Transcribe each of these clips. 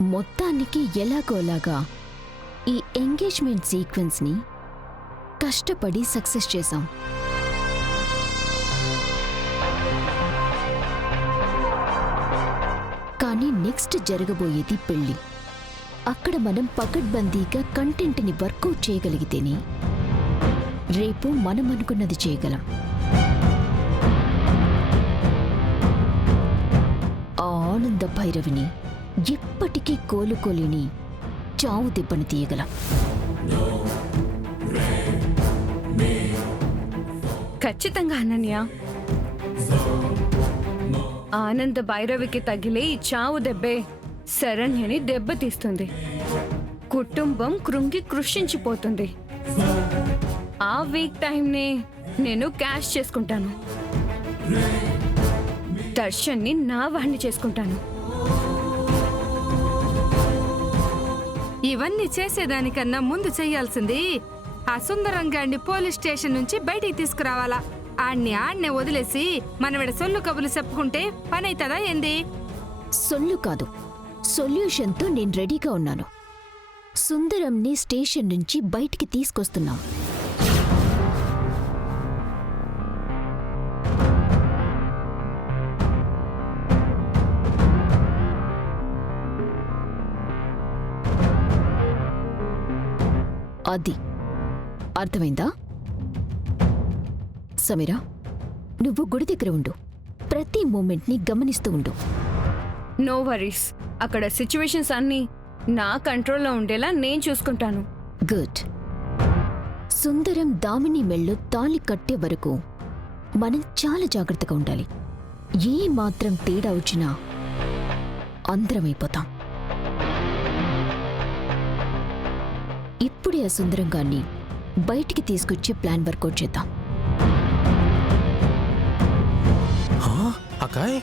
మొత్తానికి ఎలాగోలాగా ఈ ఎంగేజ్మెంట్ సీక్వెన్స్ని కష్టపడి సక్సెస్ చేశాం. కానీ నెక్స్ట్ జరగబోయేది పెళ్లి. అక్కడ మనం పకడ్బందీగా కంటెంట్ని వర్కౌట్ చేయగలిగితేనే రేపు మనం అనుకున్నది చేయగలం. ఆ ఆనంద భైరవిని ఎప్పటికీ కోలుకోలేని చావు దెబ్బను తీయగలం. ఖచ్చితంగా అనన్య. ఆనంద భైరవికి తగిలే ఈ చావు దెబ్బే శరణ్యని దెబ్బతీస్తుంది. కుటుంబం కృంగి కృషించిపోతుంది. ఆ వీక్ టైంనే నేను క్యాష్ చేసుకుంటాను. దర్శన్ని నా వాణ్ణి చేసుకుంటాను. ఇవన్నీ చేసేదానికన్నా ముందు చెయ్యాల్సింది ఆ సుందరంగాన్ని పోలీస్ స్టేషన్ నుంచి బయటికి తీసుకురావాలా. ఆడ్నే వదిలేసి మనవిడ సొల్లు కబులు చెప్పుకుంటే పని అవుతుందా ఏంది? సొల్లు కాదు, సొల్యూషన్తో నేను రెడీగా ఉన్నాను. సుందరంని స్టేషన్ నుంచి బయటికి తీసుకొస్తున్నాం. అది అర్థమైందా? సమీరా, నువ్వు గుడి దగ్గర ఉండు. ప్రతి మూమెంట్ని గమనిస్తూ ఉండు. No worries. అక్కడ సిచ్యువేషన్స్ అన్నీ నా కంట్రోల్లో ఉండేలా నేను చూసుకుంటాను. గుడ్. సుందరం దామిని మెళ్ళు తాళి కట్టే వరకు మనం చాలా జాగ్రత్తగా ఉండాలి. ఏ మాత్రం తేడా వచ్చినా అందరమైపోతాం. ఇప్పుడే ఆ సుందరంగాన్ని బయటికి తీసుకొచ్చే ప్లాన్ వర్కౌట్ చేద్దాం. అకాయ్,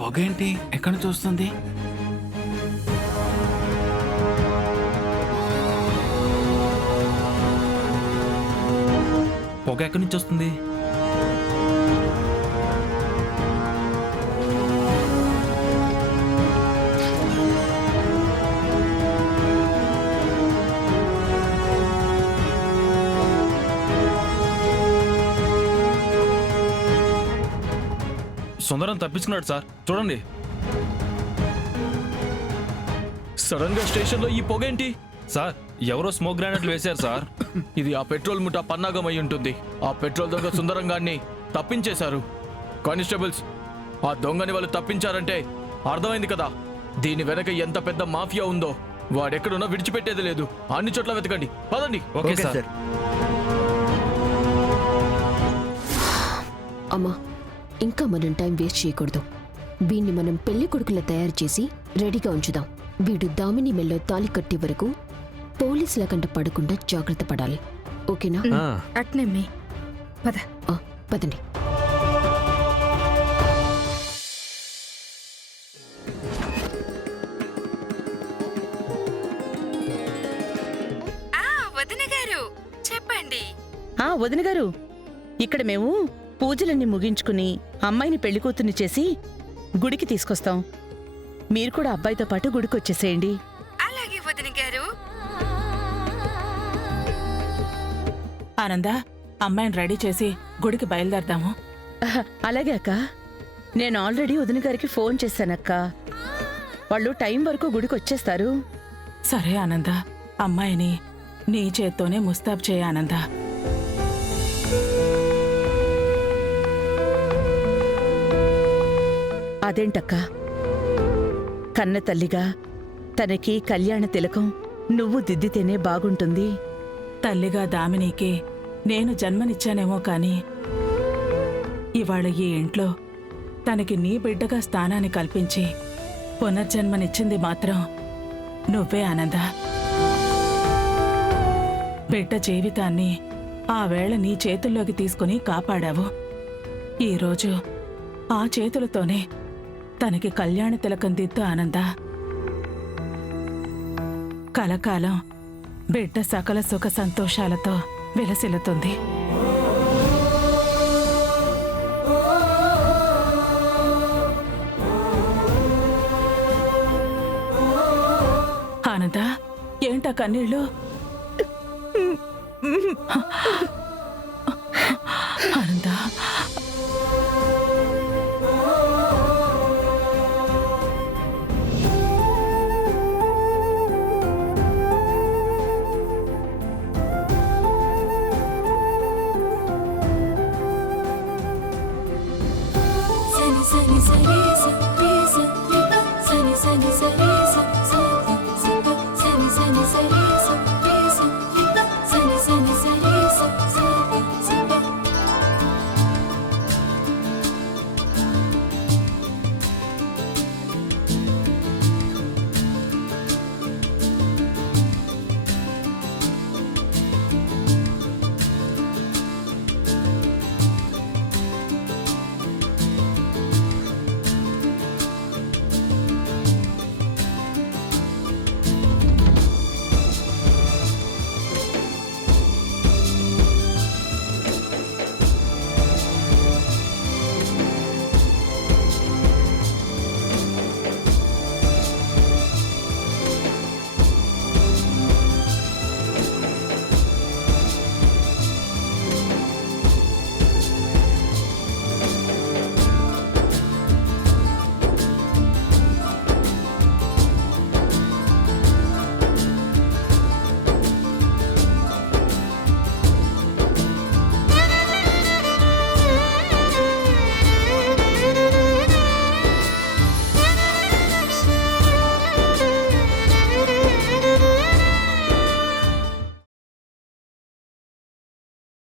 పొగేంటి ఎక్కడి నుంచి వస్తుంది? పొగ ఎక్కడి నుంచి వస్తుంది? సుందరం తప్పించుకున్నాడు సార్, చూడండి. సడన్ గా స్టేషన్ లో ఈ పొగేంటి సార్? ఎవరో స్మోక్ గ్రానైట్లు వేశారు సార్. ఇది ఆ పెట్రోల్ ముఠా పన్నాగం అయి ఉంటుంది. ఆ పెట్రోల్ దొంగ సుందరంగాన్ని తప్పించేశారు. కానిస్టేబుల్స్, ఆ దొంగని వాళ్ళు తప్పించారంటే అర్థమైంది కదా దీని వెనక ఎంత పెద్ద మాఫియా ఉందో. వాడెక్కడున్నా విడిచిపెట్టేది లేదు. అన్ని చోట్ల వెతకండి, పదండి. Okay sir. అమ్మా, ఇంకా మనం టైం వేస్ట్ చేయకూడదు. వీణ్ణి మనం పెళ్లి కొడుకులా తయారు చేసి రెడీగా ఉంచుదాం. వీడు దామిని మెల్లో తాళి కట్టే వరకు పోలీసుల కంట పడకుండా జాగ్రత్త పడాలి. ఓకేనా? అట్నే పద. పదండి. రండి. వదిన గారు, ఇక్కడ మేము పూజలన్నీ ముగించుకుని అమ్మాయిని పెళ్లికూతుర్ని చేసి గుడికి తీసుకొస్తాం. మీరు కూడా అబ్బాయితో పాటు గుడికి వచ్చేసేయండి. అలాగే వదిన గారు. ఆనంద, అమ్మాయిని రెడీ చేసి గుడికి బయలుదేరదాము. అలాగే అక్క. నేను ఆల్రెడీ వదిన గారికి ఫోన్ చేశానక్క. వాళ్ళు టైం వరకు గుడికి వచ్చేస్తారు. సరే ఆనంద, అమ్మాయిని నీ చేత్తోనే ముస్తాబ్ చేయ ఆనంద. అదేంటక్క, కన్న తల్లిగా తనకి కళ్యాణ తిలకం నువ్వు దిద్దితేనే బాగుంటుంది. తల్లిగా దామినీకి నేను జన్మనిచ్చానేమో కాని ఇవాళ ఈ ఇంట్లో తనకి నీ బిడ్డగా స్థానాన్ని కల్పించి పునర్జన్మనిచ్చింది మాత్రం నువ్వే ఆనంద. బిడ్డ జీవితాన్ని ఆ వేళ నీ చేతుల్లోకి తీసుకుని కాపాడావు. ఈరోజు ఆ చేతులతోనే తనకి కళ్యాణ తిలకం దిద్దు ఆనంద. కలకాలం బిడ్డ సకల సుఖ సంతోషాలతో విలసిల్లుతుంది. ఆనంద, ఏంటా కన్నీళ్ళు? ఆనంద, సని సని సని సని సని సని సని